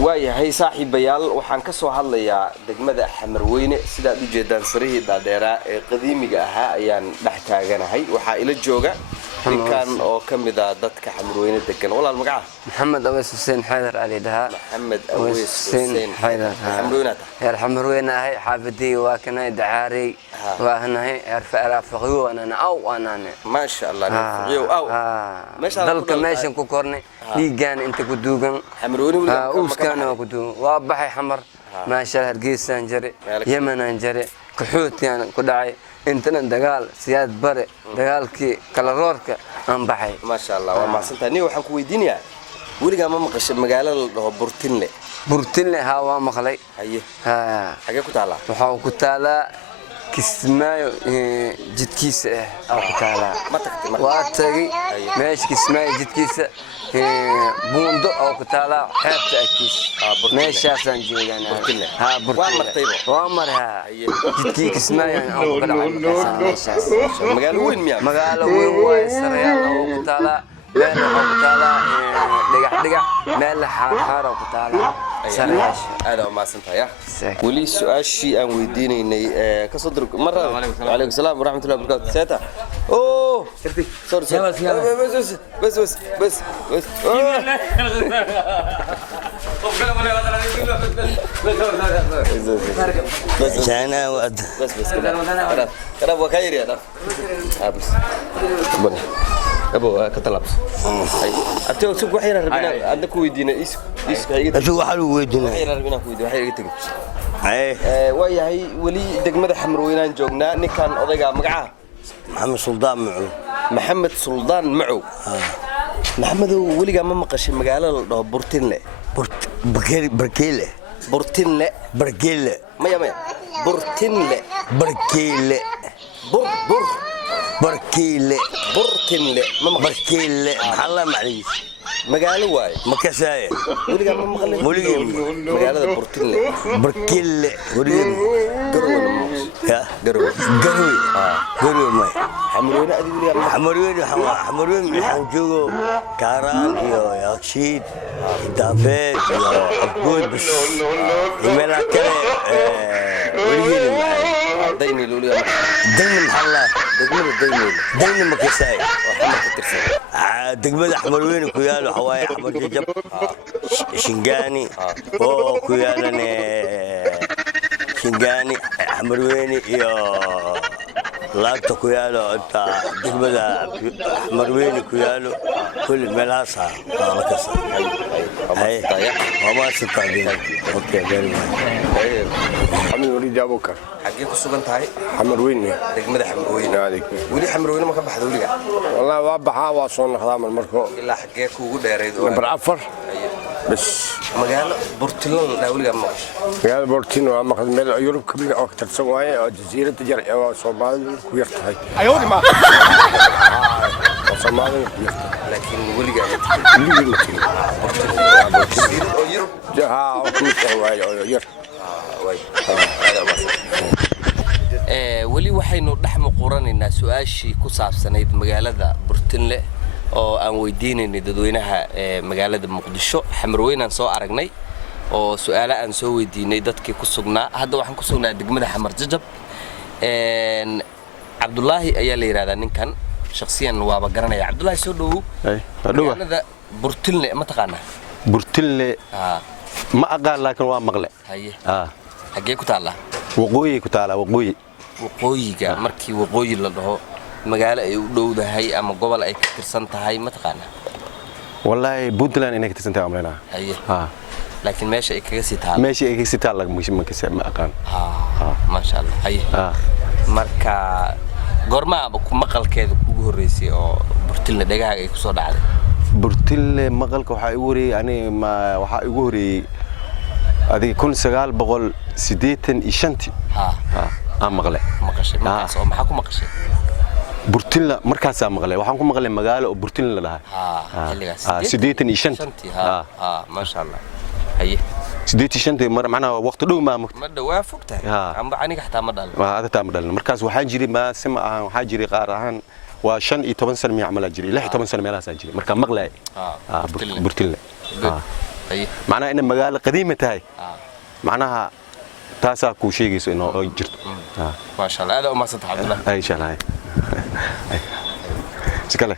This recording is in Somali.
waayahay saaxiibayaal waxaan ka soo hadlayaa degmada Xamarweyne sida aad u jeedaan sarihii dhaadheeraa ee qadiimiga ahaa ayaan dhex taaganahay waxa ila jooga ninkan oo kamid ah dadka Xamarweyne degan walaal magaca محمد أويس حسين حيدر علي دها محمد أويس حسين حيدر حمرونة يا حمرونة هاي حافظي وكنا دعاري وهنا هي رفع فقيو أنا أو أنا ما شاء الله فقيو أو ما شاء الله ضل كماشن كوكورني ليجان أنت كدوجن حمروني ولا أوس كانوا كدو وابحي حمر ما شاء الله رجيس سانجري يمن أنجري كحوت يعني كداعي انتنا دغال سياد بري دغالكي كلا روركا ان بخاي ما شاء الله وما سنتني waxaan ku weydiinaya waliga ma maqashay magaalada la Burtinle Burtinle ha waa maqlay haye ha xagee ku taala waxa ku taala kismaayo jidkiisa ah ku taala ma tagtay waa tagay meesh kismaayo jidkiisa buundo oo ku taala xeebta agtiis meeshaasaan joogaan Burtinle ha Burtinle waa marha jidkii kismaayo oo ku dhacay meeshaas magaalo weyn miyaa magaalo weyn waa Sarayaal oo ku taala meel oo ku taala dhigax meel xaar oo ku taala Sarayaal aad oo maasantahay wali su'aashii aan weydiinaynay ka soo dir marra alaykum salaam wa rahmatullahi wa barakatuh seeta oo sorry bas بس انا واد بس كده ابو خير يا ده بس بني ابو كتلبس ابتو سوق وحير ربنا عندك ويدينا ايش هيك سوق حلو ويدينا وحير ربنا كويدي وحير تجي وياهي ولي دغمده حمروينان جوجنا نكان odayga magaca محمد سلطان معو محمد سلطان معو محمد waliga ma maqashay magaalada la dhaho Burtinle بركيله Burtinle بركيله maya Burtinle بركيله بركيله Burtinle ma maqashay بركيله الله معليش magaalo waay مكسايه waliga ma maqlay magaalada Burtinle بركيله وليد garwan يا قروي ما حمروينه ادي waliga حمروين حوجو كاران يو ياكشيد دافيد يو بس يملا كره وليد ديني لوليا دين محلا دين مكساي وحنا كترسل دقمد حمروين كيالو حواي حمر ججب شنغاني او كيالني شنغاني حمروين يو laabta ku yaalo inta degmada Xamarweyne ku yaalo kul meelahaas la kasay ma sitaaday okay very much أنا وليد أبو بكر xagee ku sugan tahay حمرويني degmada Xamarweyne هذيك wali Xamarweyne ma ka baxdo waliga والله وابحا وصلنا خدام المركو ilaa xagee kuugu dheereed نمبر عفر بس magaalo Burtinle la waliga ma maqashay قال بورتينو أما خد ميل يوروب كبير أكتر سواء جزيرة تجري أو صومال كويرتها أيوة ما صومال كويرتها laakiin waliga اللي يمكن Burtinle oo Yurub جها كل سواء ير wali waxaynu dhex muquranaynaa su'aashii ku saabsanayd magaalada Burtinle oo aan weydiinaynay dadweynaha magaalada Muqdisho Xamarweyne aan soo aragnay oo su'aalo aan soo weydiinay dadkii ku sugnaa hadda waxaan ku sugnaa degmada Xamar Jajab Cabdullaahi ayaa la yiraahdaa ninkan shakhsiyan waaba garanaya Cabdullaahi soo dhaw magaalada Burtinle ma taqaanaa Burtinle ما أقال لكن وامغلى haye xagee ku taala وقوي كتالا وقوي waqooyiga markii waqooyi la dhaho magaalo ay u dhowdahay ama gobol ay ka tirsan tahay ma taqaanaa والله بنتلان إنك تسنتها عمرنا haye laakiin meesha ay kaga sii taalo ماشي إيك ستال لك مش مكسر ما أقان ما شاء الله haye marka goorma ku maqalkeeda kugu horeysay oo Burtinle dhagahaaga ay ku soo dhacday برتل مقلك وحايوري يعني ما وحايوري هذه كل سجال بقول سديتن إشنتي مقلة maqashay markaas oo maxaa ku maqashay برتل مركز مقلة وحنكم مقلة مقالة وبرتل لها سديتن إشنتي ما شاء الله haye سديت إشنتي معنا وقت لو ما مكت ma dhawaa fogtahay amba aniga xataa ma dhalin هذا تعمل مركز وحاجري ما سمع وحاجري قارهان وشن 10 سنة يعمل أجري لا 10 سنة ما لا سجري مركز مقلة برتل معناها إن مقالة قديمة تاي معناها تاسع كوشيجي إنه جرت ما شاء الله هذا وما صدق عبد الله أي شاء الله شكرا